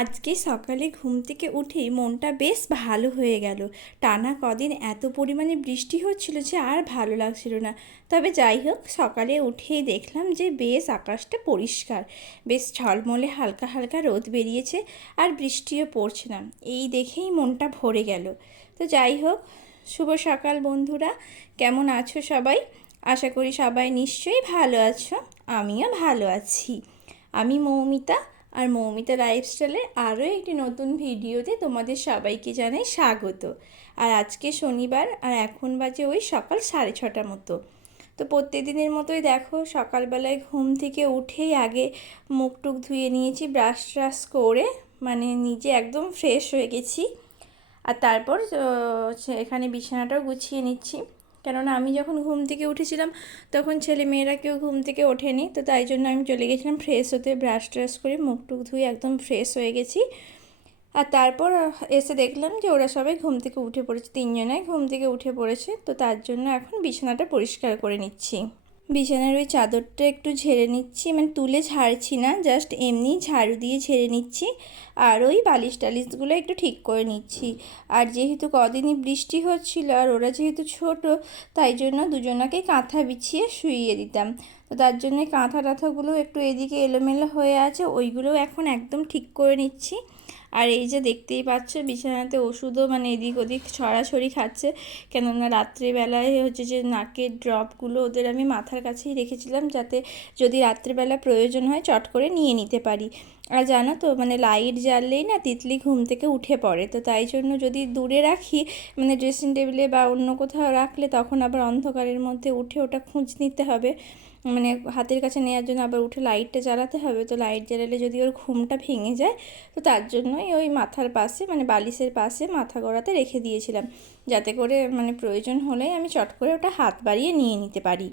আজকে সকালে ঘুম থেকে উঠেই মনটা বেশ ভালো হয়ে গেল। টানা কদিন এত পরিমাণে বৃষ্টি হচ্ছিল যে আর ভালো লাগছিল না। তবে যাই হোক, সকালে উঠেই দেখলাম যে বেশ আকাশটা পরিষ্কার, বেশ ঝলমলে হালকা হালকা রোদ বেরিয়েছে আর বৃষ্টিও পড়ছে না। এই দেখেই মনটা ভরে গেল। তো যাই হোক, শুভ সকাল বন্ধুরা, কেমন আছো সবাই? আশা করি সবাই নিশ্চয়ই ভালো আছো। আমিও ভালো আছি। আমি মৌমিতা, আর মৌমিতা লাইফস্টাইলের আরও একটি নতুন ভিডিওতে তোমাদের সবাইকে জানাই স্বাগত। আর আজকে শনিবার, আর এখন বাজে ওই সকাল 6:30 মতো। তো প্রত্যেকদিনের মতোই দেখো, সকালবেলায় ঘুম থেকে উঠেই আগে মুখ টুক ধুয়ে নিয়েছি, ব্রাশ ট্রাশ করে, মানে নিজে একদম ফ্রেশ হয়ে গেছি। আর তারপর এখানে বিছানাটাও গুছিয়ে নিচ্ছি, কেননা আমি যখন ঘুম থেকে উঠেছিলাম তখন ছেলে মেয়েরা কেউ ঘুম থেকে ওঠেনি। তো তাই জন্য আমি চলে গেছিলাম ফ্রেশ হতে, ব্রাশ ট্রাশ করে মুখ টুক ধুয়ে একদম ফ্রেশ হয়ে গেছি। আর তারপর এসে দেখলাম যে ওরা সবাই ঘুম থেকে উঠে পড়েছে, তিনজনাই ঘুম থেকে উঠে পড়েছে। তো তার জন্য এখন বিছানাটা পরিষ্কার করে নিচ্ছি। বিছানার ওই চাদরটা একটু ঝেড়ে নিচ্ছি, মানে তুলে ঝাড়ছি না, জাস্ট এমনি ঝাড়ু দিয়ে ঝেড়ে নিচ্ছি। আর ওই বালিশ টালিশগুলো একটু ঠিক করে নিচ্ছি। আর যেহেতু কদিনই বৃষ্টি হচ্ছিল আর ওরা যেহেতু ছোট, তাই জন্য দুজনাকে কাঁথা বিছিয়ে শুইয়ে দিতাম। তো তার জন্য কাঁথা টাথাগুলো একটু এদিকে এলোমেলো হয়ে আছে, ওইগুলোও এখন একদম ঠিক করে নিচ্ছি। আর এই যে দেখতেই পাচ্ছ, বিছানাতে ওষুধও মানে এদিক ওদিক ছড়াছড়ি খাচ্ছে, কেননা রাত্রিবেলায় হচ্ছে যে নাকের ড্রপগুলো ওদের আমি মাথার কাছেই রেখেছিলাম, যাতে যদি রাত্রিবেলা প্রয়োজন হয় চট করে নিয়ে নিতে পারি। আর জানো তো, মানে লাইট জ্বাললেই না তিতলি ঘুম থেকে উঠে পড়ে। তো তাই জন্য যদি দূরে রাখি, মানে ড্রেসিং টেবিলে বা অন্য কোথাও রাখলে, তখন আবার অন্ধকারের মধ্যে উঠে ওটা খুঁজ নিতে হবে, মানে হাতের কাছে নেওয়ার জন্য আবার উঠে লাইটটা জ্বালাতে হবে। তো লাইট জ্বালালে যদি ওর ঘুমটা ভেঙে যায়, তো তার জন্যই ওই মাথার পাশে, মানে বালিশের পাশে মাথা গড়াতে রেখে দিয়েছিলাম, যাতে করে মানে প্রয়োজন হলেই আমি চট করে ওটা হাত বাড়িয়ে নিয়ে নিতে পারি।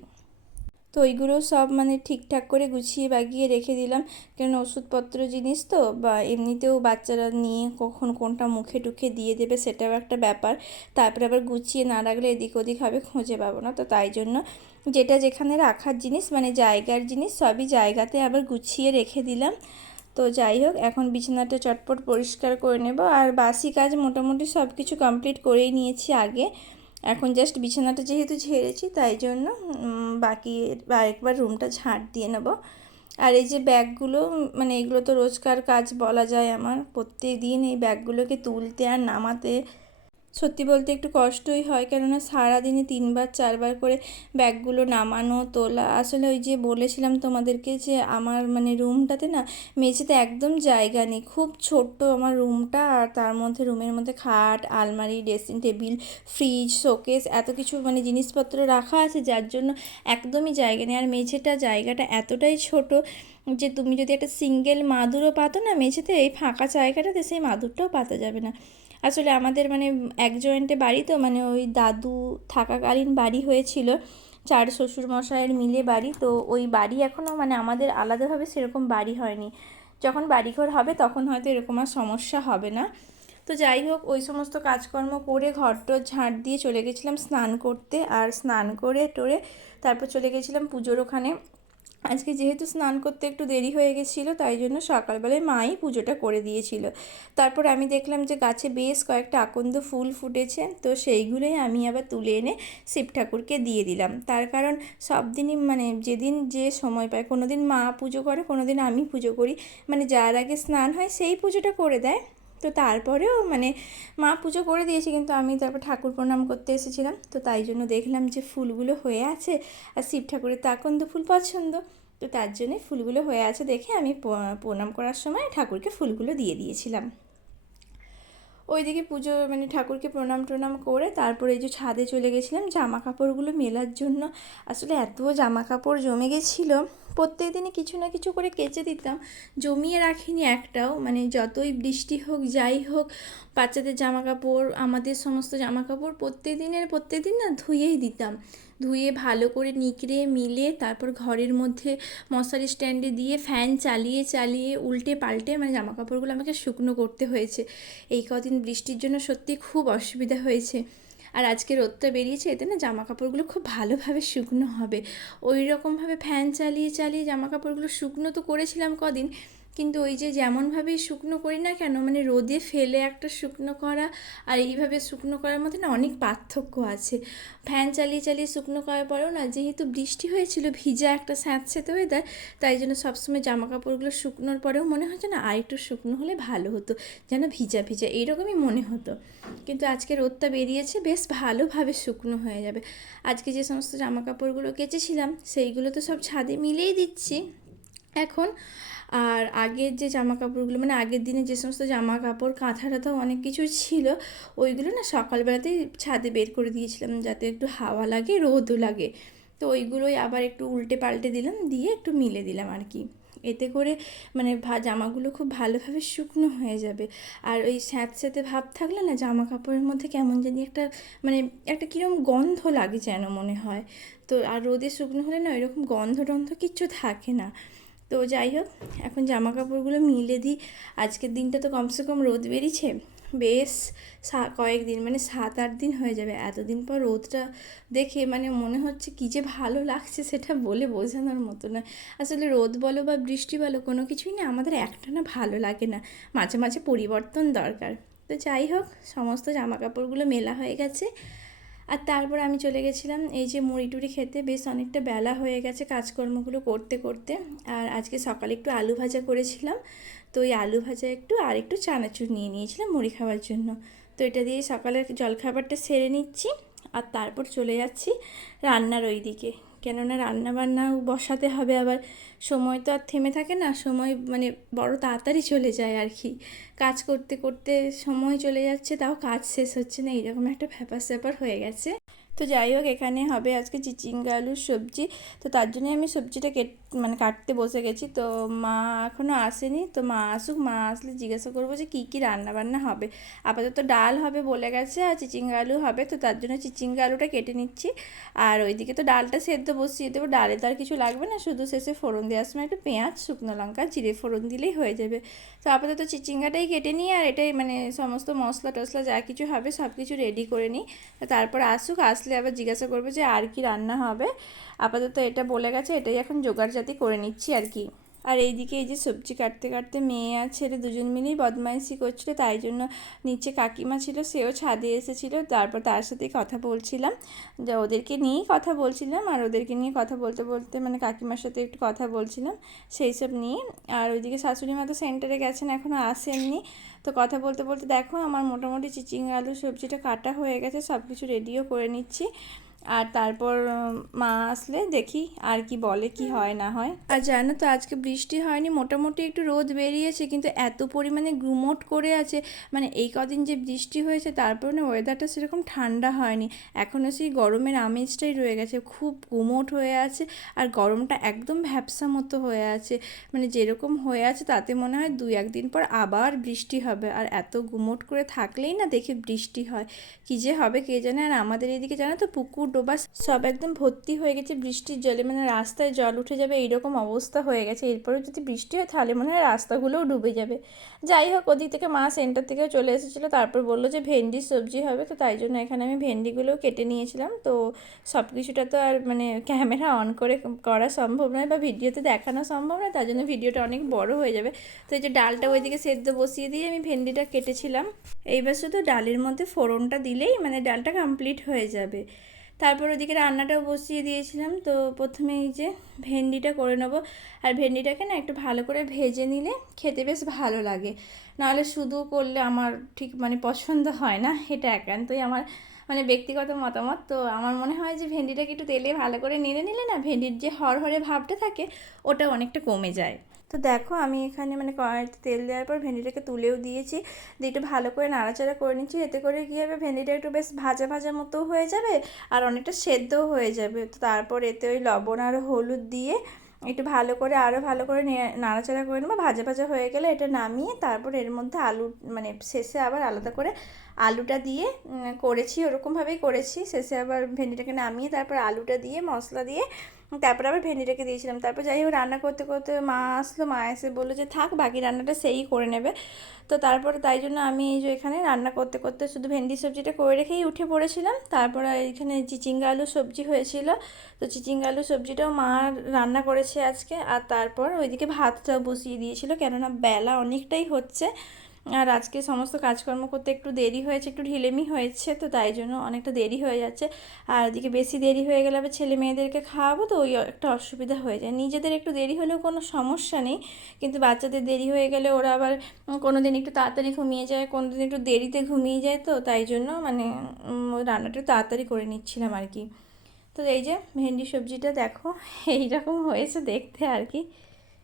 তো ওইগুলো সব মানে ঠিকঠাক করে গুছিয়ে বাগিয়ে রেখে দিলাম, কেন ওষুধপত্র জিনিস তো, বা এমনিতেও বাচ্চারা নিয়ে কখন কোনটা মুখে টুখে দিয়ে দেবে সেটাও একটা ব্যাপার। তারপরে আবার গুছিয়ে না রাখলে এদিক ওদিক হবে, খুঁজে পাবো না। তো তাই জন্য যেটা যেখানে রাখার জিনিস, মানে জায়গার জিনিস, সবই জায়গাতে আবার গুছিয়ে রেখে দিলাম। তো যাই হোক, এখন বিছানাটা চটপট পরিষ্কার করে নেব। আর বাসি কাজ মোটামুটি সব কিছু কমপ্লিট করেই নিয়েছি আগে। এখন জাস্ট বিছানাটা যেহেতু ঝেড়েছি, তাই জন্য বাকি আরেকবার রুমটা ঝাঁট দিয়ে নেব। আর এই যে ব্যাগগুলো, মানে এগুলো তো রোজকার কাজ বলা যায় আমার, প্রত্যেক দিন এই ব্যাগগুলোকে তুলতে আর নামাতে সত্যি বলতে একটু কষ্টই হয়, কেননা সারাদিনে 3-4বার করে ব্যাগগুলো নামানো তোলা। আসলে ওই যে বলেছিলাম তোমাদেরকে যে আমার মানে রুমটাতে না মেঝেতে একদম জায়গা নেই, খুব ছোট্ট আমার রুমটা। আর তার মধ্যে রুমের মধ্যে খাট, আলমারি, ড্রেসিং টেবিল, ফ্রিজ, শোকেস, এত কিছু মানে জিনিসপত্র রাখা আছে, যার জন্য একদমই জায়গা নেই। আর মেঝেটা জায়গাটা এতটাই ছোট যে তুমি যদি একটা সিঙ্গেল মাদুরও পাতো না মেঝেতে, এই ফাঁকা জায়গাটাতে সেই মাদুরটাও পাতা যাবে না। আসলে আমাদের মানে এক জয়েন্টে বাড়ি, তো মানে ওই দাদু থাকাকালীন বাড়ি হয়েছিল, 4 শ্বশুরমশাইয়ের মিলে বাড়ি। তো ওই বাড়ি এখনও মানে আমাদের আলাদাভাবে সেরকম বাড়ি হয়নি। যখন বাড়িঘর হবে তখন হয়তো এরকম আর সমস্যা হবে না। তো যাই হোক, ওই সমস্ত কাজকর্ম করে ঘরটর ঝাঁট দিয়ে চলে গেছিলাম স্নান করতে। আর স্নান করে টোরে তারপর চলে গেছিলাম পুজোর ওখানে। আজকে যেহেতু স্নান করতে একটু দেরি হয়ে গেছিলো, তাই জন্য সকালবেলায় মাই পুজোটা করে দিয়েছিল। তারপর আমি দেখলাম যে গাছে বেশ কয়েকটা আকন্দ ফুল ফুটেছে, তো সেইগুলোই আমি আবার তুলে এনে শিব ঠাকুরকে দিয়ে দিলাম। তার কারণ সব দিনই মানে যেদিন যে সময় পায়, কোনো দিন মা পুজো করে, কোনো দিন আমি পুজো করি, মানে যার আগে স্নান হয় সেই পুজোটা করে দেয়। তো তারপরেও মানে মা পুজো করে দিয়েছে, কিন্তু আমি তারপর ঠাকুর প্রণাম করতে এসেছিলাম। তো তাই জন্য দেখলাম যে ফুলগুলো হয়ে আছে, আর শিব ঠাকুরের তো আকন্দ ফুল পছন্দ, তো তার জন্যে ফুলগুলো হয়ে আছে দেখে আমি প্রণাম করার সময় ঠাকুরকে ফুলগুলো দিয়ে দিয়েছিলাম। ওইদিকে পুজো মানে ঠাকুরকে প্রণাম টনাম করে তারপরে এই যে ছাদে চলে গেছিলাম জামা কাপড়গুলো মেলার জন্য। আসলে এত জামা কাপড় জমে গেছিলো, প্রত্যেক দিনই কিছু না কিছু করে কেচে দিতাম, জমিয়ে রাখিনি একটাও। মানে যতই বৃষ্টি হোক যাই হোক, বাচ্চাদের জামা কাপড়, আমাদের সমস্ত জামা কাপড় প্রত্যেক দিন না ধুয়েই দিতাম। ধুয়ে ভালো করে নিকড়ে মিলে তারপর ঘরের মধ্যে মশারি স্ট্যান্ডে দিয়ে ফ্যান চালিয়ে চালিয়ে উল্টে পাল্টে মানে জামা কাপড়গুলো আমাকে শুকনো করতে হয়েছে। এই কদিন বৃষ্টির জন্য সত্যি খুব অসুবিধা হয়েছে। আর আজকে রোদটা বেরিয়েছে, এতে না জামা কাপড়গুলো খুব ভালোভাবে শুকনো হবে। ওই রকমভাবে ফ্যান চালিয়ে চালিয়ে জামা কাপড়গুলো শুকনো তো করেছিলাম কদিন, কিন্তু ওই যে যেমনভাবেই শুকনো করি না কেন, মানে রোদে ফেলে একটা শুকনো করা আর এইভাবে শুকনো করার মধ্যে না অনেক পার্থক্য আছে। ফ্যান চালিয়ে চালিয়ে শুকনো করার পরেও না, যেহেতু বৃষ্টি হয়েছিল, ভিজা একটা স্যাঁতসেঁতে ওয়েদার, তাই জন্য সবসময় জামা কাপড়গুলো শুকনোর পরেও মনে হচ্ছে না আর একটু শুকনো হলে ভালো হতো, যেন ভিজা ভিজা এইরকমই মনে হতো। কিন্তু আজকে রোদটা বেরিয়েছে, বেশ ভালোভাবে শুকনো হয়ে যাবে। আজকে যে সমস্ত জামা কাপড়গুলো কেচেছিলাম সেইগুলো তো সব ছাদে মিলেই দিচ্ছি এখন। আর আগের যে জামা কাপড়গুলো, মানে আগের দিনে যে সমস্ত জামা কাপড় কাঁথা টাথাও অনেক কিছু ছিল, ওইগুলো না সকালবেলাতেই ছাদে বের করে দিয়েছিলাম যাতে একটু হাওয়া লাগে, রোদও লাগে। তো ওইগুলোই আবার একটু উল্টে পাল্টে দিলাম, দিয়ে একটু মিলে দিলাম আর কি। এতে করে মানে জামাগুলো খুব ভালোভাবে শুকনো হয়ে যাবে। আর ওই স্যাঁতস্যাঁতে ভাব থাকলে না জামা কাপড়ের মধ্যে কেমন জানি একটা মানে একটা কীরকম গন্ধ লাগে যেন মনে হয়। তো আর রোদে শুকনো হলে না ওইরকম গন্ধ টন্ধ কিচ্ছু থাকে না। তো যাই হোক, এখন জামা কাপড়গুলো মিলে দিই। আজকের দিনটা তো কমসে কম রোদ বেরিয়েছে বেশ কয়েকদিন, মানে 7-8 দিন হয়ে যাবে। এতদিন পর রোদটা দেখে মানে মনে হচ্ছে কী যে ভালো লাগছে, সেটা বলে বোঝানোর মতো নয়। আসলে রোদ বলো বা বৃষ্টি বলো, কোনো কিছুই না আমাদের একটানা ভালো লাগে না, মাঝে মাঝে পরিবর্তন দরকার। তো যাই হোক, সমস্ত জামা কাপড়গুলো মেলা হয়ে গেছে। আর তারপর আমি চলে গেছিলাম এই যে মুড়ি টুড়ি খেতে। বেশ অনেকটা বেলা হয়ে গেছে কাজকর্মগুলো করতে করতে। আর আজকে সকালে একটু আলু ভাজা করেছিলাম, তো ওই আলু ভাজা একটু আর একটু চানাচুর নিয়ে নিয়েছিলাম মুড়ি খাওয়ার জন্য। তো এটা দিয়ে সকালের জলখাবারটা সেরে নিচ্ছি, আর তারপর চলে যাচ্ছি রান্নার ওই দিকে। কেননা রান্না বান্নাও বসাতে হবে আবার, সময় তো আর থেমে থাকে না, সময় মানে বড় তাড়াতাড়ি চলে যায় আর কি। কাজ করতে করতে সময় চলে যাচ্ছে, তাও কাজ শেষ হচ্ছে না, এরকম একটা ব্যাপার স্যাপার হয়ে গেছে। তো যাই হোক, এখানে হবে আজকে চিচিঙ্গা আলুর সবজি। তো তার জন্যই আমি সবজিটা মানে কাটতে বসে গেছি। তো মা এখনও আসেনি, তো মা আসুক, মা আসলে জিজ্ঞাসা করবো যে কী কী রান্না বান্না হবে। আপাতত ডাল হবে বলে গেছে, আর চিচিঙ্গা আলু হবে, তো তার জন্য চিচিঙ্গা আলুটা কেটে নিচ্ছি। আর ওইদিকে তো ডালটা সেদ্ধ বসিয়ে দেবো, ডালে তো আর কিছু লাগবে না, শুধু শেষে ফোড়ন দেওয়ার সময় একটু পেঁয়াজ, শুকনো লঙ্কা, জিরে ফোড়ন দিলেই হয়ে যাবে। তো আপাতত চিচিঙ্গাটাই কেটে নিই, আর এটাই মানে সমস্ত মশলা টশলা যা কিছু হবে সব কিছু রেডি করে নিই। তারপর আসুক, আসলে আবার জিজ্ঞাসা করবে যে আর কি রান্না হবে। আপাতত এটা বলে গেছে, এটাই এখন জোগাড়জাতি করে নিচ্ছি আর কি। আর এইদিকে এই যে সবজি কাটতে কাটতে মেয়ে আর ছেলে দুজন মিলেই বদমাইশি করছিল, তাই জন্য নিচে কাকিমা ছিল, সেও ছাদে এসেছিলো। তারপর তার সাথেই কথা বলছিলাম, যে ওদেরকে নিয়েই কথা বলছিলাম, আর ওদেরকে নিয়ে কথা বলতে বলতে মানে কাকিমার সাথে একটু কথা বলছিলাম সেই সব নিয়ে। আর ওইদিকে শাশুড়ি মা তো সেন্টারে গেছেন, এখনও আসেননি। তো কথা বলতে বলতে দেখো আমার মোটামুটি চিচিঙ্গা আলুর সবজিটা কাটা হয়ে গেছে, সব কিছু রেডিও করে নিচ্ছি। আর তারপর মা আসলে দেখি আর কি বলে, কি হয় না হয়। আর জানো তো আজকে বৃষ্টি হয়নি, মোটামুটি একটু রোদ বেরিয়েছে, কিন্তু এত পরিমাণে গুমোট করে আছে। মানে এই কদিন যে বৃষ্টি হয়েছে তারপর না ওয়েদারটা সেরকম ঠান্ডা হয়নি, এখনও সেই গরমের আমেজটাই রয়ে গেছে, খুব গুমোট হয়ে আছে। আর গরমটা একদম ভ্যাপসা মতো হয়ে আছে, মানে যেরকম হয়ে আছে তাতে মনে হয় 2-1 দিন পর আবার বৃষ্টি হবে। আর এত গুমোট করে থাকলেই না দেখে বৃষ্টি হয়, কী যে হবে কে জানে। আর আমাদের এদিকে জানো তো পুকুর ডোবা সব একদম ভর্তি হয়ে গেছে বৃষ্টির জলে, মানে রাস্তায় জল উঠে যাবে এইরকম অবস্থা হয়ে গেছে। এরপরে যদি বৃষ্টি হয় তাহলে মনে হয় রাস্তাগুলোও ডুবে যাবে। যাই হোক, ওদিক থেকে মা সেন্টার থেকেও চলে এসেছিলো, তারপর বললো যে ভেন্ডির সবজি হবে, তো তাই জন্য এখানে আমি ভেন্ডিগুলোও কেটে নিয়েছিলাম। তো সব কিছুটা তো আর মানে ক্যামেরা অন করে করা সম্ভব নয় বা ভিডিওতে দেখানো সম্ভব নয়, তার জন্য ভিডিওটা অনেক বড় হয়ে যাবে। তো এই যে ডালটা ওইদিকে সেদ্ধ বসিয়ে দিয়ে আমি ভেন্ডিটা কেটেছিলাম, এইবার শুধু ডালের মধ্যে ফোড়নটা দিলেই মানে ডালটা কমপ্লিট হয়ে যাবে। তারপর ওদিকে রান্নাটাও বসিয়ে দিয়েছিলাম। তো প্রথমে এই যে ভেন্ডিটা করে নেবো, আর ভেন্ডিটাকে না একটু ভালো করে ভেজে নিলে খেতে বেশ ভালো লাগে, নাহলে শুধু করলে আমার ঠিক মানে পছন্দ হয় না। এটা একান্তই আমার মানে ব্যক্তিগত মতামত। তো আমার মনে হয় যে ভেন্ডিটাকে একটু তেলে ভালো করে নেড়ে নিলে না ভেন্ডির যে হরহরে ভাবটা থাকে ওটা অনেকটা কমে যায়। তো দেখো আমি এখানে মানে কড়াইতে তেল দেওয়ার পর ভেন্ডিটাকে তুলেও দিয়েছি, দিয়ে একটু ভালো করে নাড়াচাড়া করে নিচ্ছি। এতে করে কী হবে, ভেন্ডিটা একটু বেশ ভাজা ভাজা মতো হয়ে যাবে আর অনেকটা সেদ্ধও হয়ে যাবে। তো তারপর এতে ওই লবণ আর হলুদ দিয়ে একটু ভালো করে আরও ভালো করে নাড়াচাড়া করে নেবো। ভাজা ভাজা হয়ে গেলে এটা নামিয়ে তারপর এর মধ্যে আলু মানে শেষে আবার আলাদা করে আলুটা দিয়ে করেছি, ওরকমভাবেই করেছি। শেষে আবার ভেন্ডিটাকে নামিয়ে তারপর আলুটা দিয়ে মশলা দিয়ে তারপর আবার ভেন্ডি রেখে দিয়েছিলাম। তারপর যাই হোক রান্না করতে করতে মা আসলো, মা এসে বললো যে থাক, বাকি রান্নাটা সেই করে নেবে। তো তারপরে তাই জন্য আমি এই যে এখানে রান্না করতে করতে শুধু ভেন্ডি সবজিটা করে রেখেই উঠে পড়েছিলাম। তারপর এখানে চিচিঙ্গা আলু সবজি হয়েছিল, তো চিচিঙ্গা আলু সবজিটাও মা রান্না করেছে আজকে। আর তারপর ওইদিকে ভাতটাও বসিয়ে দিয়েছিল, কেননা বেলা অনেকটাই হচ্ছে আর আজকে সমস্ত কাজকর্ম করতে একটু দেরি হয়েছে, একটু ঢিলেমি হয়েছে, তো তাই জন্য অনেকটা দেরি হয়ে যাচ্ছে। আর ওদিকে বেশি দেরি হয়ে গেলে আবার ছেলে মেয়েদেরকে খাওয়াবো, তো ওই একটা অসুবিধা হয়ে যায়। নিজেদের একটু দেরি হলেও কোনো সমস্যা নেই, কিন্তু বাচ্চাদের দেরি হয়ে গেলে ওরা আবার কোনো দিন একটু তাড়াতাড়ি ঘুমিয়ে যায়, কোনো দিন একটু দেরিতে ঘুমিয়ে যায়, তো তাই জন্য মানে ওই রান্নাটা তাড়াতাড়ি করে নিচ্ছিলাম আর কি। তো এই যে ভেন্ডি সবজিটা দেখো এইরকম হয়েছে দেখতে আর কি।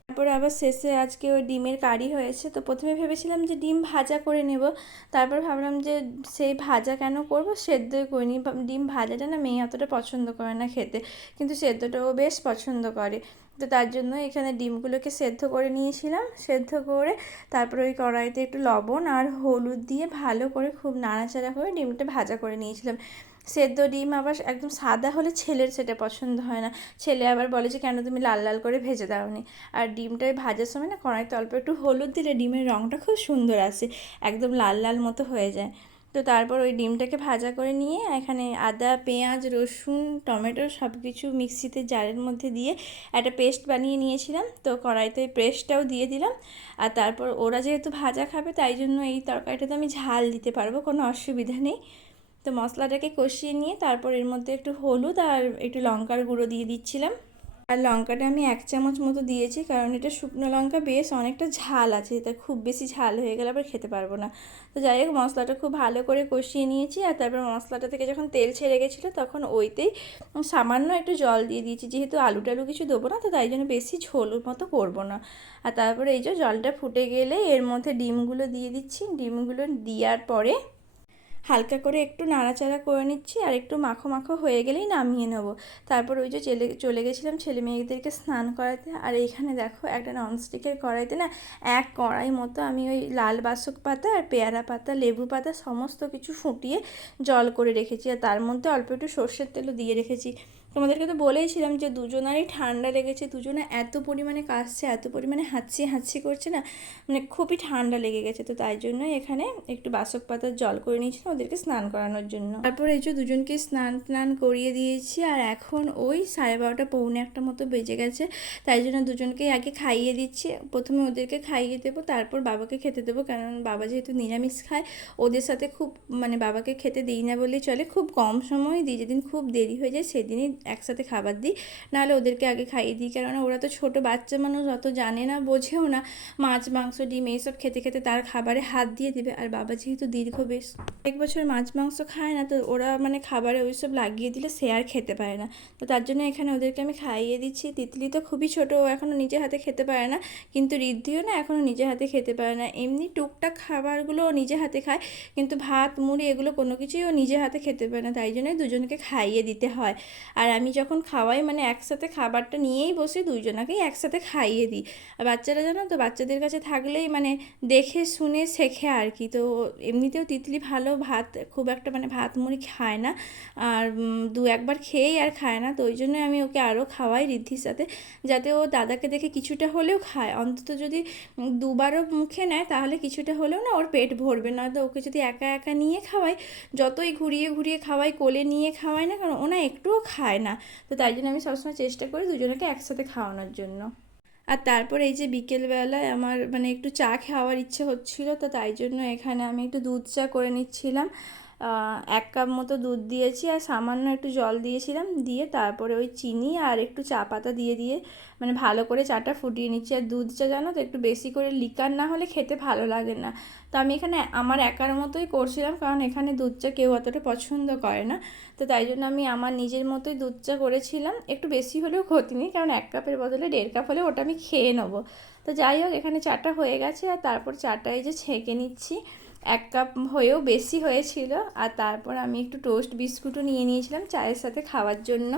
তারপরে আবার শেষে আজকে ওই ডিমের কারি হয়েছে, তো প্রথমে ভেবেছিলাম যে ডিম ভাজা করে নেব, তারপর ভাবলাম যে সেই ভাজা কেন করব, সেদ্ধই করিনি। ডিম ভাজাটা না মেয়ে অতটা পছন্দ করে না খেতে, কিন্তু সেদ্ধটাও বেশ পছন্দ করে। তো তার জন্য এখানে ডিমগুলোকে সেদ্ধ করে নিয়েছিলাম, সেদ্ধ করে তারপরে ওই কড়াইতে একটু লবণ আর হলুদ দিয়ে ভালো করে খুব নাড়াচাড়া করে ডিমটা ভাজা করে নিয়েছিলাম। সেদ্ধ ডিম আবার একদম সাদা হলে ছেলের সেটা পছন্দ হয় না, ছেলে আবার বলে যে কেন তুমি লাল লাল করে ভেজে দাওনি। আর ডিমটায় ভাজার সময় না কড়াইতে অল্প একটু হলুদ দিলে ডিমের রঙটা খুব সুন্দর আসে, একদম লাল লাল মতো হয়ে যায়। তো তারপর ওই ডিমটাকে ভাজা করে নিয়ে এখানে আদা, পেঁয়াজ, রসুন, টমেটো সব কিছু মিক্সিতে জারের মধ্যে দিয়ে একটা পেস্ট বানিয়ে নিয়েছিলাম, তো কড়াইতে পেস্টটাও দিয়ে দিলাম। আর তারপর ওরা যেহেতু ভাজা খাবে তাই জন্য এই তরকারিটাতে আমি ঝাল দিতে পারবো, কোনো অসুবিধা নেই। তো মশলাটাকে কষিয়ে নিয়ে তারপর এর মধ্যে একটু হলুদ আর একটু লঙ্কার গুঁড়ো দিয়ে দিচ্ছিলাম। আর লঙ্কাটা আমি 1 চামচ মতো দিয়েছি, কারণ এটা শুকনো লঙ্কা বেশ অনেকটা ঝাল আছে, এটা খুব বেশি ঝাল হয়ে গেলে আবার খেতে পারবো না। তো যাই হোক মশলাটা খুব ভালো করে কষিয়ে নিয়েছি, আর তারপর মশলাটা থেকে যখন তেল ছেড়ে গেছিলো তখন ওইতেই সামান্য একটু জল দিয়ে দিয়েছি, যেহেতু আলু টালু কিছু দেবো না, তো তাই জন্য বেশি ঝোল মতো করবো না। আর তারপরে এই যে জলটা ফুটে গেলে এর মধ্যে ডিমগুলো দিয়ে দিচ্ছি, ডিমগুলো দেওয়ার পরে হালকা করে একটু নাড়াচাড়া করে নিচ্ছি, আর একটু মাখো মাখো হয়ে গেলেই নামিয়ে নেব। তারপর ওই যে চলে গেছিলাম ছেলে মেয়েদেরকে স্নান করাতে, আর এইখানে দেখো একটা ননস্টিকের কড়াইতে না 1 কড়াই মতো আমি ওই লাল বাসক পাতা আর পেয়ারা পাতা, লেবু পাতা সমস্ত কিছু ফুটিয়ে জল করে রেখেছি, আর তার মধ্যে অল্প একটু সর্ষের তেলও দিয়ে রেখেছি। তোমাদেরকে তো বলেইছিলাম যে দুজনারই ঠান্ডা লেগেছে, দুজনে এত পরিমাণে কাশছে, এত পরিমাণে হাঁচি হাঁচি করছে না, মানে খুবই ঠান্ডা লেগে গেছে। তো তাই জন্যই এখানে একটু বাসক পাতার জল করে নিয়েছিলাম ওদেরকে স্নান করানোর জন্য। তারপর এই যে দুজনকে স্নান করিয়ে দিয়েছি, আর এখন ওই 12:30 পৌনে 1 মতো বেজে গেছে, তাই জন্য দুজনকেই আগে খাইয়ে দিচ্ছি। প্রথমে ওদেরকে খাইয়ে দেবো, তারপর বাবাকে খেতে দেবো, কারণ বাবা যেহেতু নিরামিষ খায়, ওদের সাথে খুব মানে বাবাকে খেতে দিই না বললেই চলে, খুব কম সময় দিই, যেদিন খুব দেরি হয়ে যায় সেদিনই একসাথে খাবার দিই, নাহলে ওদেরকে আগে খাইয়ে দিই, কেননা ওরা তো ছোটো বাচ্চা মানুষ, অত জানে না বোঝেও না, মাছ মাংস ডিম এইসব খেতে খেতে তার খাবারে হাত দিয়ে দিবে। আর বাবা যেহেতু দীর্ঘ বেশ 1 বছর মাছ মাংস খায় না, তো ওরা মানে খাবারে ওইসব লাগিয়ে দিলে সে আর খেতে পারে না, তো তার জন্য এখানে ওদেরকে আমি খাইয়ে দিচ্ছি। তিতলি তো খুবই ছোটো, ও এখনও নিজে হাতে খেতে পারে না, কিন্তু ঋদ্ধিও না এখনও নিজে হাতে খেতে পারে না। এমনি টুকটাক খাবারগুলো ও নিজে হাতে খায়, কিন্তু ভাত মুড়ি এগুলো কোনো কিছুই ও নিজে হাতে খেতে পারে না, তাই জন্যই দুজনকে খাইয়ে দিতে হয়। আর আমি যখন খাওয়াই মানে একসাথে খাবারটা নিয়েই বসে দুজনাকেই একসাথে খাইয়ে দিই। আর বাচ্চারা জানো তো, বাচ্চাদের কাছে থাকলেই মানে দেখে শুনে শেখে আর কি। তো এমনিতেও তিতলি ভালো ভাত খুব একটা মানে ভাত মুড়ি খায় না, আর 2-1 বার খেয়েই আর খায় না, তো ওই জন্য আমি ওকে আরও খাওয়াই ঋদ্ধির সাথে, যাতে ও দাদাকে দেখে কিছুটা হলেও খায়। অন্তত যদি 2 বারও মুখে নেয় তাহলে কিছুটা হলেও না ওর পেট ভরবে না, তো ওকে যদি একা একা নিয়ে খাওয়াই, যতই ঘুরিয়ে ঘুরিয়ে খাওয়াই, কোলে নিয়ে খাওয়াই না, কারণ ও না একটুও খায় না, তো তাই জন্য আমি সবসময় চেষ্টা করি দুজনকে একসাথে খাওয়ানোর জন্য। আর তারপর এই যে বিকেলবেলায় আমার মানে একটু চা খাওয়ার ইচ্ছে হচ্ছিল, তো তাই জন্য এখানে আমি একটু দুধ চা করে নিচ্ছিলাম। 1 কাপ মতো দুধ দিয়েছি আর সামান্য একটু জল দিয়েছিলাম, দিয়ে তারপরে ওই চিনি আর একটু চা পাতা দিয়ে মানে ভালো করে চাটা ফুটিয়ে নিচ্ছি। আর দুধ চা জানো তো একটু বেশি করে লিকার না হলে খেতে ভালো লাগে না, তো আমি এখানে আমার একার মতোই করছিলাম, কারণ এখানে দুধ চা কেউ অতটা পছন্দ করে না, তো তাই জন্য আমি আমার নিজের মতোই দুধ চা করেছিলাম। একটু বেশি হলেও ক্ষতি নেই, কারণ 1 কাপের বদলে 1.5 কাপ হলে ওটা আমি খেয়ে নেবো। তো যাই হোক এখানে চাটা হয়ে গেছে, আর তারপর চাটা এই যে ছেঁকে নিচ্ছি। 1 কাপ হয়েও বেশি হয়েছিল। আর তারপর আমি একটু টোস্ট বিস্কুটও নিয়ে নিয়েছিলাম চায়ের সাথে খাওয়ার জন্য।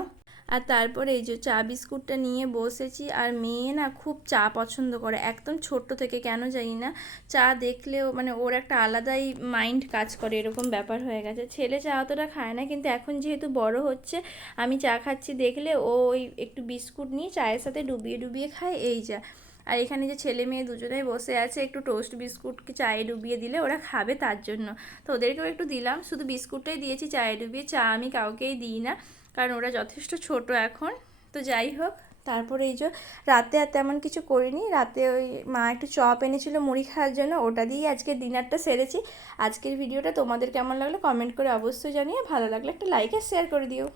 আর তারপরে এই যে চা বিস্কুটটা নিয়ে বসেছি। আর মেয়ে না খুব চা পছন্দ করে, একদম ছোট্ট থেকে, কেন জানি না চা দেখলেও মানে ওর একটা আলাদাই মাইন্ড কাজ করে, এরকম ব্যাপার হয়ে গেছে। ছেলে চা অতটা খায় না, কিন্তু এখন যেহেতু বড় হচ্ছে, আমি চা খাচ্ছি দেখলে ও ওই একটু বিস্কুট নিয়ে চায়ের সাথে ডুবিয়ে ডুবিয়ে খায়, এই যা। আর এখানে যে ছেলে মেয়ে দুজনেই বসে আছে, একটু টোস্ট বিস্কুটকে চায়ে ডুবিয়ে দিলে ওরা খাবে, তার জন্য তো ওদেরকেও একটু দিলাম। শুধু বিস্কুটটাই দিয়েছি চায়ে ডুবিয়ে, চা আমি কাউকেই দিই না, কারণ ওরা যথেষ্ট ছোট এখন। তো যাই হোক, তারপরে এই যে রাতে আর তেমন কিছু করিনি। রাতে ওই মা একটু চপ এনেছিল মুড়ি খাওয়ার জন্য, ওটা দিয়েই আজকে ডিনারটা সেরেছি। আজকের ভিডিওটা তোমাদের কেমন লাগলো কমেন্ট করে অবশ্যই জানিয়ে, ভালো লাগলে একটা লাইক আর শেয়ার করে দিও।